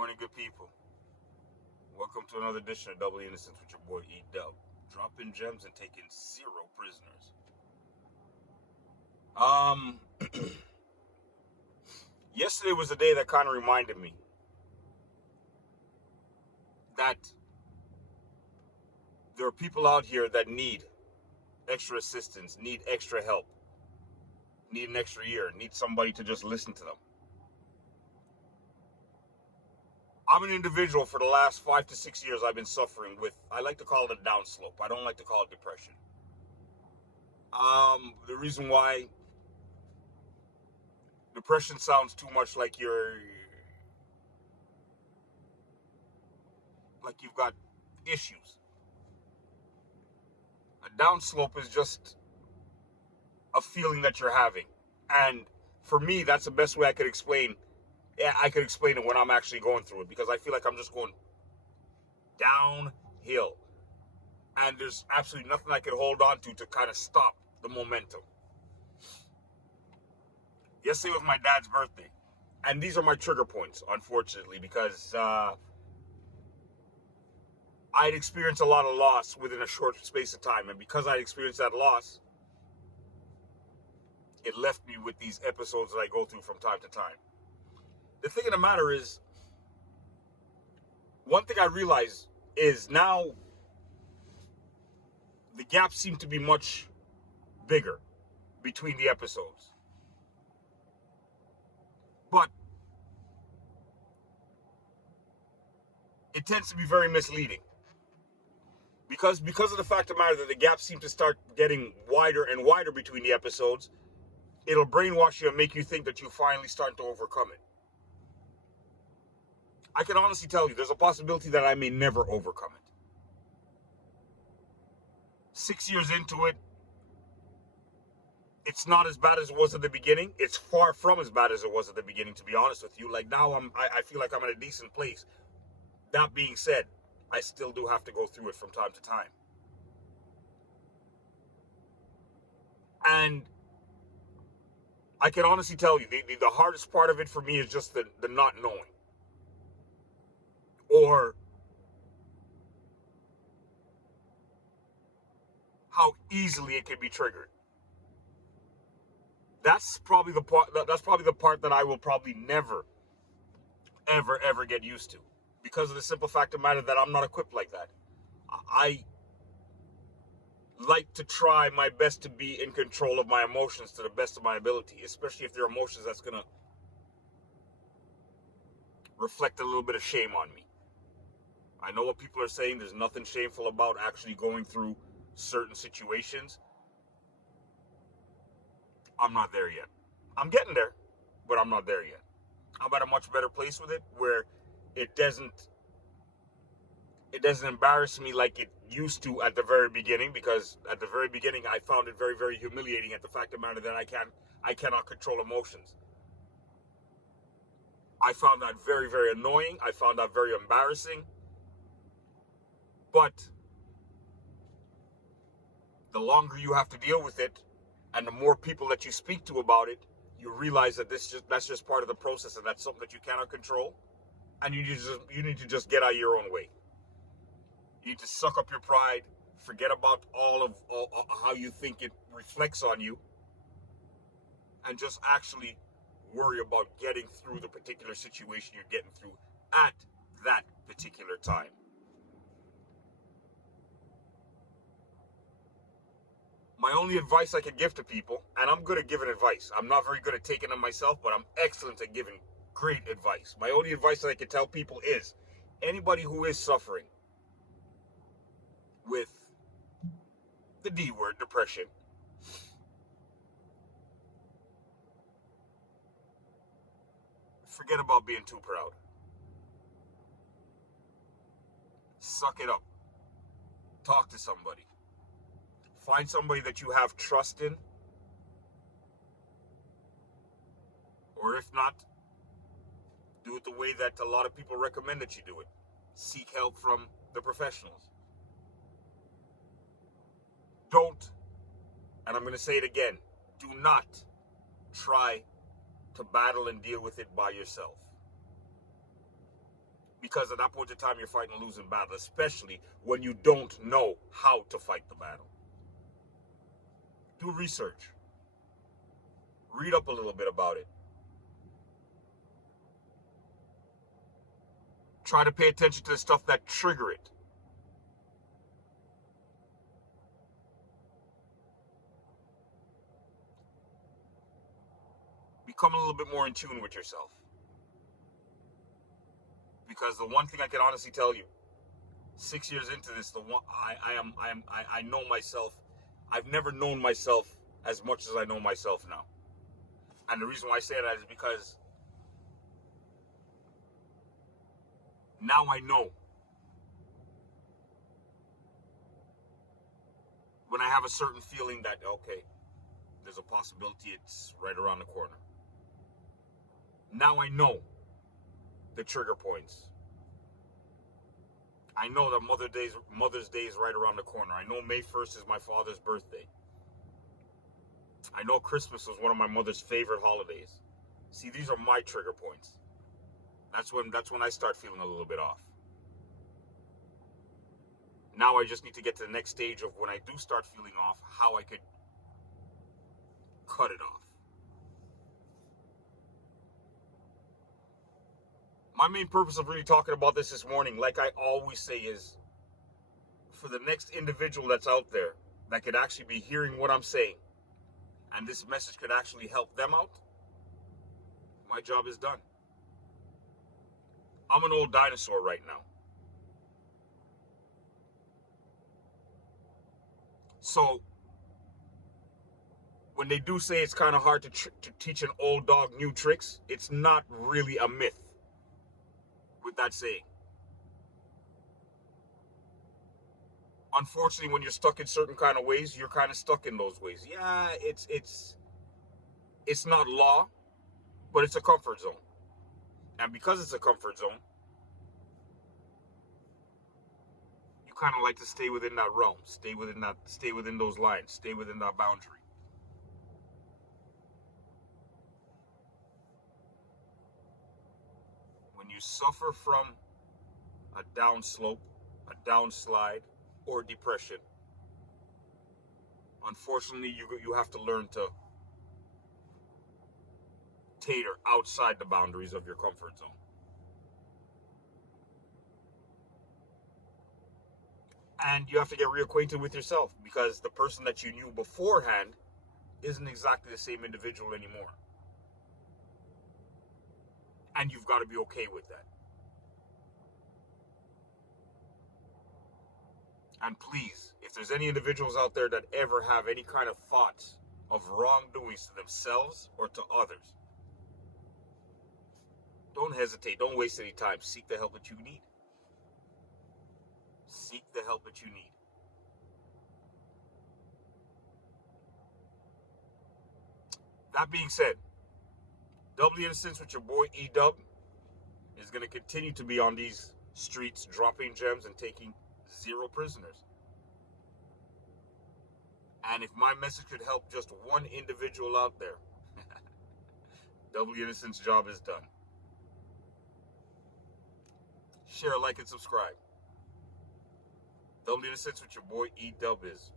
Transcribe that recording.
Morning, good people. Welcome to another edition of Double Innocence with your boy E Dub. Dropping gems and taking zero prisoners. Um, Yesterday was a day that kind of reminded me that there are people out here that need extra assistance, need extra help, need an extra ear, need somebody to just listen to them. I'm an individual for the last 5 to 6 years I've been suffering with, I like to call it a downslope. I don't like to call it depression. The reason why depression sounds too much like you've got issues. A downslope is just a feeling that you're having. And for me, that's the best way I could explain. Yeah, I could explain it when I'm actually going through it because I feel like I'm just going downhill. And there's absolutely nothing I could hold on to kind of stop the momentum. Yesterday was my dad's birthday. And these are my trigger points, unfortunately, because I'd experienced a lot of loss within a short space of time. And because I'd experienced that loss, it left me with these episodes that I go through from time to time. The thing of the matter is, one thing I realize is now the gaps seem to be much bigger between the episodes. But it tends to be very misleading. Because of the fact of the matter that the gaps seem to start getting wider and wider between the episodes, it'll brainwash you and make you think that you're finally starting to overcome it. I can honestly tell you, there's a possibility that I may never overcome it. 6 years into it, it's not as bad as it was at the beginning. It's far from as bad as it was at the beginning, to be honest with you. Like now, I feel like I'm in a decent place. That being said, I still do have to go through it from time to time. And I can honestly tell you, the hardest part of it for me is just the not knowing. Or how easily it can be triggered. That's probably the part that I will probably never, ever get used to. Because of the simple fact of the matter that I'm not equipped like that. I like to try my best to be in control of my emotions to the best of my ability, especially if they're emotions that's going to reflect a little bit of shame on me. I know what people are saying. There's nothing shameful about actually going through certain situations. I'm not there yet. I'm getting there, but I'm not there yet. I'm at a much better place with it where it doesn't embarrass me like it used to at the very beginning, because at the very beginning I found it very, very humiliating at the fact of the matter that I cannot control emotions. I found that very, very annoying. I found that very embarrassing. But the longer you have to deal with it and the more people that you speak to about it, you realize that that's just part of the process, and that's something that you cannot control. And you need to just get out of your own way. You need to suck up your pride, forget about all how you think it reflects on you, and just actually worry about getting through the particular situation you're getting through at that particular time. My only advice I can give to people, and I'm good at giving advice. I'm not very good at taking it myself, but I'm excellent at giving great advice. My only advice that I can tell people is, anybody who is suffering with the D word, depression, forget about being too proud. Suck it up. Talk to somebody. Find somebody that you have trust in. Or if not, do it the way that a lot of people recommend that you do it. Seek help from the professionals. Don't, and I'm going to say it again, do not try to battle and deal with it by yourself. Because at that point in time, you're fighting a losing battle, especially when you don't know how to fight the battle. Do research. Read up a little bit about it. Try to pay attention to the stuff that trigger it. Become a little bit more in tune with yourself. Because the one thing I can honestly tell you, 6 years into this, I know myself. I've never known myself as much as I know myself now. And the reason why I say that is because now I know when I have a certain feeling that, okay, there's a possibility it's right around the corner. Now I know the trigger points. I know that Mother's Day is right around the corner. I know May 1st is my father's birthday. I know Christmas was one of my mother's favorite holidays. See, these are my trigger points. That's when I start feeling a little bit off. Now I just need to get to the next stage of when I do start feeling off, how I could cut it off. My main purpose of really talking about this morning, like I always say, is for the next individual that's out there that could actually be hearing what I'm saying, and this message could actually help them out. My job is done. I'm an old dinosaur right now. So when they do say it's kind of hard to teach an old dog new tricks, it's not really a myth with that saying. Unfortunately, when you're stuck in certain kind of ways, you're kind of stuck in those ways. Yeah, it's not law, but it's a comfort zone. And because it's a comfort zone, you kind of like to stay within that realm, stay within those lines, stay within that boundary. When you suffer from a downslope, a downslide, or depression, unfortunately, you have to learn to tater outside the boundaries of your comfort zone. And you have to get reacquainted with yourself, because the person that you knew beforehand isn't exactly the same individual anymore. And you've got to be okay with that. And please, if there's any individuals out there that ever have any kind of thoughts of wrongdoings to themselves or to others, don't hesitate. Don't waste any time. Seek the help that you need. Seek the help that you need. That being said, Doubly Innocence with your boy E-Dub is going to continue to be on these streets, dropping gems and taking 0 prisoners. And if my message could help just one individual out there, Doubly Innocence job is done. Share, like, and subscribe. Doubly Innocence with your boy E-Dub is